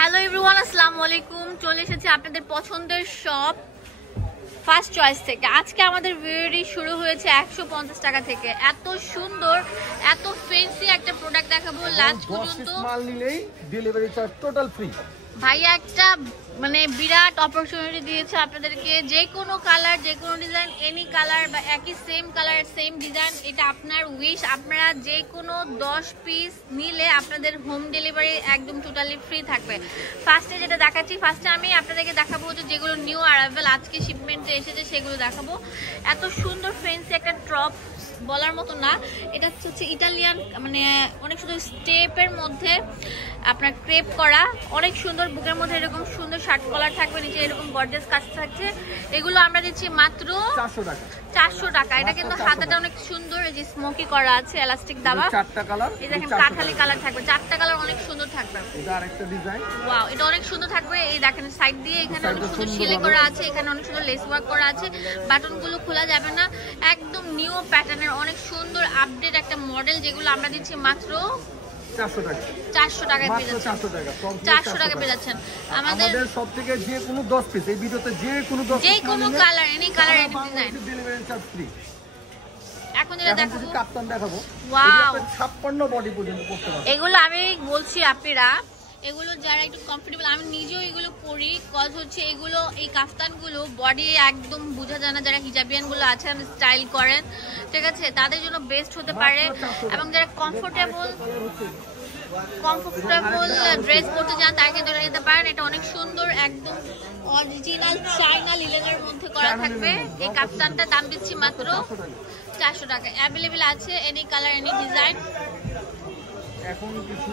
Hello everyone, আসসালামু আলাইকুম। চলে এসেছি আপনাদের পছন্দের শপ ফার্স্ট চয়েস থেকে। আজকে আমাদের ভিডিওটি শুরু হয়েছে 150 টাকা থেকে। এত সুন্দর, এত ফ্যান্সি একটা প্রোডাক্ট দেখাবো লাস্ট পর্যন্ত। মাল নিলেই ডেলিভারি চার্জ টোটাল ফ্রি। ভাইয়া একটা বিরাট অপরচুনিটি দিয়েছে আপনাদেরকে। যে কোনো কালার, যে কোনো ডিজাইন, এনি কালার বা একই সেম কালার সেম ডিজাইন, এটা আপনার উইশ। আপনারা যে কোনো 10 পিস নিলে আপনাদের হোম ডেলিভারি একদম টোটালি ফ্রি থাকবে। ফার্স্টে যেটা দেখাচ্ছি, ফার্স্টে আমি আপনাদেরকে দেখাবো যেগুলো নিউ অ্যারাইভেল আজকে শিপমেন্টে এসেছে সেগুলো দেখাবো। এত সুন্দর ফ্যান্সি একটা টপ বলার মতো না, এটা হচ্ছে ইটালিয়ান, অনেক সুন্দর স্টেপের মধ্যে আপনার ক্রেপ করা, অনেক সুন্দর। বুকের মধ্যে এরকম সুন্দর শার্ট কলার থাকবে, নিচে এরকম গর্জিয়াস কাজ থাকছে। এগুলো আমরা দিচ্ছি মাত্র 400 টাকা। এটা কিন্তু হাতাটা অনেক সুন্দর, এই যে স্মোকি করা আছে, এলাস্টিক দেওয়া। চারটা কালার, এই দেখেন কাঠালি কালার থাকবে, চারটা কালার অনেক সুন্দর থাকবে। এটা আরেকটা ডিজাইন, ওয়াও, এটা অনেক সুন্দর থাকবে। এই দেখেন সাইড দিয়ে এখানে অনেক সুন্দর সেলাই করা আছে, এখানে অনেক সুন্দর লেস ওয়ার্ক করা আছে। বাটনগুলো খোলা যাবে না, একদম নিউ প্যাটার্নের অনেক সুন্দর আপডেট একটা মডেল, যেগুলো আমরা দিচ্ছি মাত্র 400 টাকায় পেয়ে যাচ্ছেন। 400 টাকা পেয়ে যাচ্ছেন আমাদের সব থেকে। যে কোনো 10 পিস এই ভিডিওতে যে কোনো 10 যে কোনো colour, any colour, any design, delivery charge free. এখন যেটা দেখাবো, কাপ্তান দেখাবো, ওয়াও, 56 বডি পর্যন্ত করতে পারবে। এগুলো আমি বলছি আপনারা এগুলো যারা একটু কমফোর্টেবল, আমি নিজেও এগুলো পরি। কজ হচ্ছে এগুলো, এই কাফতানগুলো বডি একদম বোঝা যায় না। যারা হিজাবিয়ান গুলো আছেন, স্টাইল করেন, ঠিক আছে, তাদের জন্য বেস্ট হতে পারে। এবং যারা কমফোর্টেবল ড্রেস পরতে চান তারা কিন্তু নিতে পারেন। এটা অনেক সুন্দর, একদম অরিজিনাল চাইনা লিলেনের মধ্যে করা থাকবে। এই কাফতানটা দাম দিচ্ছি মাত্র 400 টাকা। অ্যাভেলেবেল আছে এনি কালার, এনি ডিজাইন। এখন কিছু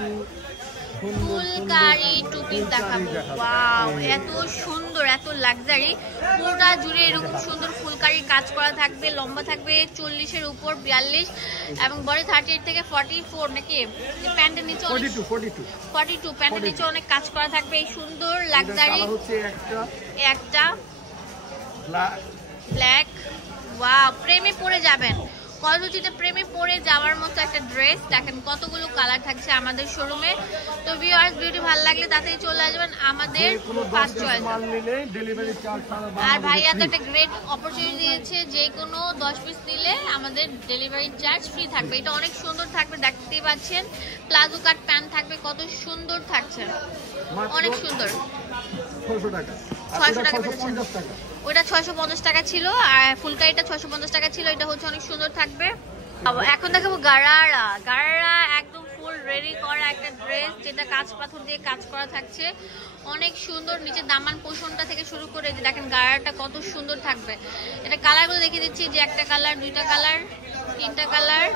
ফুলকারি টু পিস দেখাবো। ওয়াও, এত সুন্দর, এত লাক্সারি। পুরোটা জুড়ে এরকম সুন্দর ফুলকারি কাজ করা থাকবে। লম্বা থাকবে 40-এর উপর, 42, এবং বডি 38 থেকে 44 নাকি। প্যান্টের নিচে 42 প্যান্টের নিচে অনেক কাজ করা থাকবে। এই সুন্দর লাক্সারি একটা ব্ল্যাক। ওয়াও, প্রেমে পড়ে যাবেন। কলরুচিতে প্রেমে পড়ে যাওয়ার মতো একটা ড্রেস। দেখেন কতগুলো কালার থাকছে আমাদের শোরুমে। তো ভিউয়ার্স, ভিডিও ভালো লাগলে তাতেই চলে আসবেন আমাদের ফার্স্ট চয়েস। আর ভাইয়া তো একটা গ্রেট অপরচুনিটি দিয়েছে, যে কোনো 10 পিস নিলে আমাদের ডেলিভারি চার্জ ফ্রি থাকবে। এটা অনেক সুন্দর থাকবে, দেখতেই পাচ্ছেন। প্লাজো কাট প্যান্ট থাকবে, কত সুন্দর থাকছে, অনেক সুন্দর। 600 টাকা পেয়েছেন। ওইটা 650 টাকা ছিল, আর ফুলকারিটা 650 টাকা ছিল। এটা হচ্ছে অনেক সুন্দর থাকবে। এখন দেখাবো গারারা, একদম ফুল রেডি করা একটা ড্রেস, যেটা কাঁচ পাথর দিয়ে কাজ করা থাকছে, অনেক সুন্দর। নিচে দামান পোষণটা থেকে শুরু করে যে দেখেন গারাটা কত সুন্দর থাকবে। এটা কালারগুলো দেখিয়ে দিচ্ছি, যে একটা কালার, দুইটা কালার, তিনটা কালার,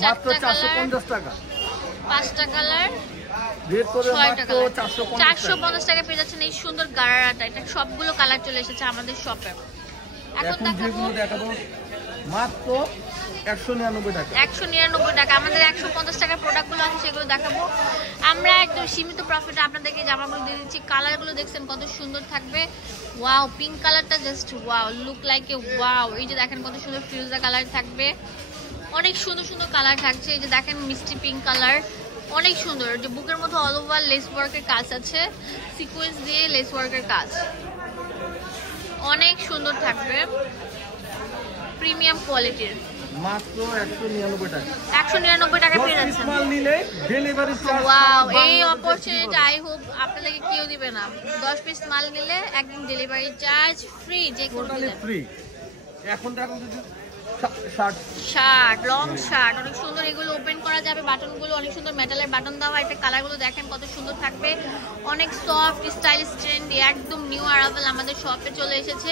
চারটা কালার, 5টা কালার, 450 টাকা পেয়ে যাচ্ছেন এই সুন্দর গারারাটা। এটা সবগুলো কালার চলে এসেছে আমাদের শপে। এখন দেখাবো মাত্র 199 টাকা। 199 টাকা। আমাদের 150 টাকার প্রোডাক্টগুলো আছে, সেগুলো দেখাবো। আমরা একদম সীমিত প্রফিটে আপনাদেরকে জামাগুলো দিয়ে দিচ্ছি। কালারগুলো দেখছেন কত সুন্দর থাকবে। ওয়াও, পিঙ্ক কালারটা just wow, look like a wow. এই যে দেখেন কত সুন্দর ফিরোজা কালার থাকবে, অনেক সুন্দর সুন্দর কালার থাকছে। এই যে দেখেন মিষ্টি পিঙ্ক কালার, অনেক সুন্দর। যে বুকের মধ্যে অল ওভার লেস ওয়ার্কের কাজ আছে, সিকোয়েন্স দিয়ে লেস ওয়ার্কের কাজ, অনেক সুন্দর থাকবে, প্রিমিয়াম কোয়ালিটির। মাত্র 199 টাকা। 199 টাকা পেয়ে যাচ্ছেন। মাল নিলে ডেলিভারি চার্জ। ওয়াও, এই অপরচুনিটি আই হোপ আপনাদেরকে কেউ দিবে না। 10 পিস মাল নিলে একদম ডেলিভারি চার্জ ফ্রি, যে কোনো ফ্রি। এখন দেখো শার্ট, লং শার্ট, অনেক সুন্দর। এগুলো ওপেন করা যাবে, বাটনগুলো অনেক সুন্দর মেটালের বাটন দেওয়া। এটা কালারগুলো দেখেন কত সুন্দর থাকবে, অনেক সফট, স্টাইলিশ, ট্রেন্ডি, একদম নিউ অ্যারাইভেল আমাদের শপে চলে এসেছে।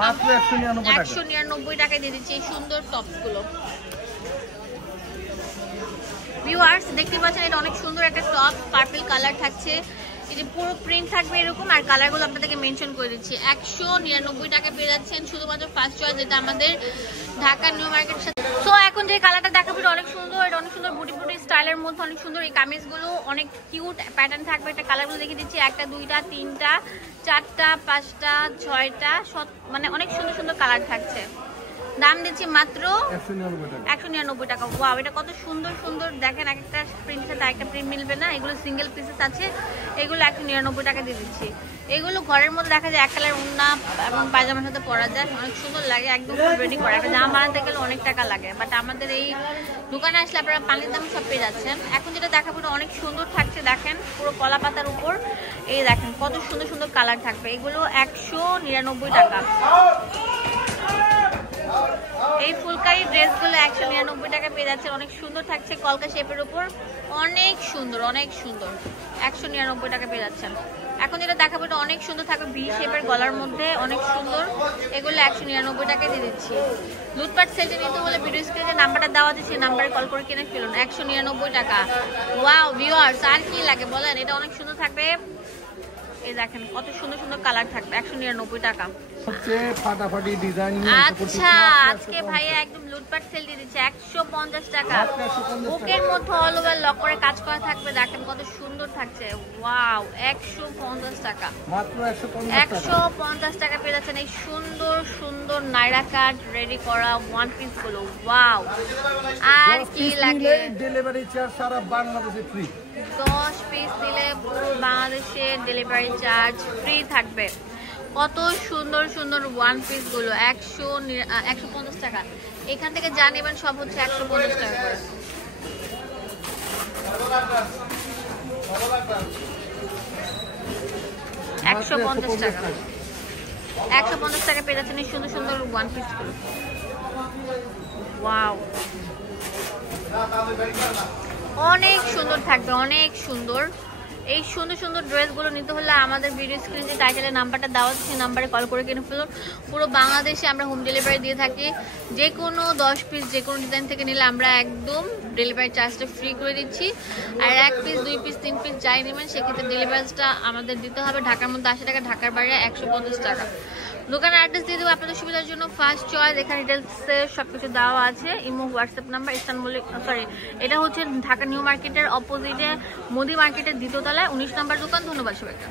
মাত্র 199 টাকায় দিয়ে দিচ্ছি এই সুন্দর টপসগুলো। ভিউয়ার্স, দেখতে পাচ্ছেন এটা অনেক সুন্দর একটা টপ, পার্পল কালার থাকছে। এই যে পুরো প্রিন্ট থাকবে এরকম, আর কালারগুলো আপনাদেরকে মেনশন করে দিচ্ছি। 199 টাকা পেয়ে যাচ্ছেন শুধুমাত্র ফার্স্ট চয়েস, যেটা আমাদের ঢাকা নিউ মার্কেটের সাথে। সো এখন যে কালারটা দেখাবো এটা অনেক সুন্দর, এটা অনেক সুন্দর বুটি বুটি স্টাইলের মধ্যে অনেক সুন্দর। এই কামিজগুলো অনেক কিউট প্যাটার্ন থাকবে। এটা কালারগুলো দেখিয়ে দিচ্ছি, 1টা 2টা 3টা 4টা 5টা 6টা, অনেক সুন্দর সুন্দর কালার থাকছে। দাম দিচ্ছি মাত্র 199 টাকা। ওয়াও, এটা কত সুন্দর সুন্দর দেখেন, এক একটা প্রিন্টের সাথে একটা প্রিন্ট মিলবে না, এগুলো সিঙ্গেল পিসেস আছে, এগুলো 199 টাকা দিয়ে দিচ্ছি। এগুলো ঘরের মধ্যে দেখা যায় এক কালার ওড়না এবং পায়জামার সাথে পরা যায়, অনেক সুন্দর লাগে, একদম রেডি করা। একটা জামা বানাতে গেলে অনেক টাকা লাগে, বাট আমাদের এই দোকানে আসলে আপনারা পানির দাম সব পেয়ে যাচ্ছেন। এখন যেটা দেখাবো অনেক সুন্দর থাকছে, দেখেন পুরো কলা পাতার উপর, এই দেখেন কত সুন্দর সুন্দর কালার থাকবে। এগুলো 199 টাকা। এই ফুলকারি ড্রেসগুলো 199 টাকা পেয়ে যাচ্ছে, অনেক সুন্দর থাকছে, কলকা শেপের উপর, অনেক সুন্দর অনেক সুন্দর, 199 টাকা পেয়ে যাচ্ছেন। এখন যেটা দেখাবো এটা অনেক সুন্দর থাকবে, ভি শেপের গলার মধ্যে, অনেক সুন্দর, এগুলো 199 টাকা দিয়ে দিচ্ছি। লুটপাট সেটে নিতে হলে ভিডিও স্ক্রিনে নাম্বারটা দেওয়া আছে, সেই নাম্বারে কল করে কিনে ফেলুন, 199 টাকা। ওয়াও ভিউয়ার্স, আর কি লাগে বলেন, এটা অনেক সুন্দর থাকবে। এই দেখেন কত সুন্দর সুন্দর কালার থাকবে, 199 টাকা। ফাটাফাটি ডিজাইন। আচ্ছা, আজকে ভাইয়া একদম লুটপাট সেল দিয়ে দিচ্ছে 150 টাকা। বুকের মধ্যে অল ওভার লক করে কাজ করা থাকবে, দেখেন কত সুন্দর থাকছে। ওয়াও, 150 টাকা, মাত্র 150 টাকা পেয়ে যাচ্ছেন এই সুন্দর সুন্দর নাইরা কাট রেডি করা ওয়ান পিস গুলো। ওয়াও, আর কি লাগে, ডেলিভারি চার্জ সারা বাংলাদেশে ফ্রি। 10 পিস নিলে পুরো বাংলাদেশে ডেলিভারি চার্জ ফ্রি থাকবে। কত সুন্দর সুন্দর ওয়ান পিস গুলো, 150 টাকা। এখান থেকে যা নেবেন সব হচ্ছে 150 টাকা করে। 150 টাকা, 150 টাকা পেয়ে যাচ্ছেন এই সুন্দর সুন্দর ওয়ান পিস গুলো। ওয়াও, অনেক সুন্দর থাকবে, অনেক সুন্দর। এই সুন্দর সুন্দর ড্রেসগুলো নিতে হলে আমাদের ভিডিও স্ক্রিনে যে টাইটেলের নাম্বারটা দেওয়া আছে সেই নাম্বারে কল করে কিনে ফেলুন। পুরো বাংলাদেশে আমরা হোম ডেলিভারি দিয়ে থাকি। যে কোনো 10 পিস যে কোনো ডিজাইন থেকে নিলে আমরা একদম ডেলিভারি চার্জটা ফ্রি করে দিচ্ছি। আর 1 পিস 2 পিস 3 পিস যাই নেবেন সেক্ষেত্রে ডেলিভারিটা আমাদের দিতে হবে ঢাকার মধ্যে 80 টাকা, ঢাকার বাইরে 150 টাকা। দোকানের অ্যাড্রেস দিয়ে দেবো আপনাদের সুবিধার জন্য। ফার্স্ট চয়েস, এখানে ডিটেলসে সবকিছু দেওয়া আছে, imo WhatsApp number. Istanbul, sorry এটা হচ্ছে ঢাকা নিউ মার্কেটের অপোজিটে মোদি মার্কেটের দ্বিতীয় তলায় 19 নম্বর দোকান। ধন্যবাদ সবাইকে।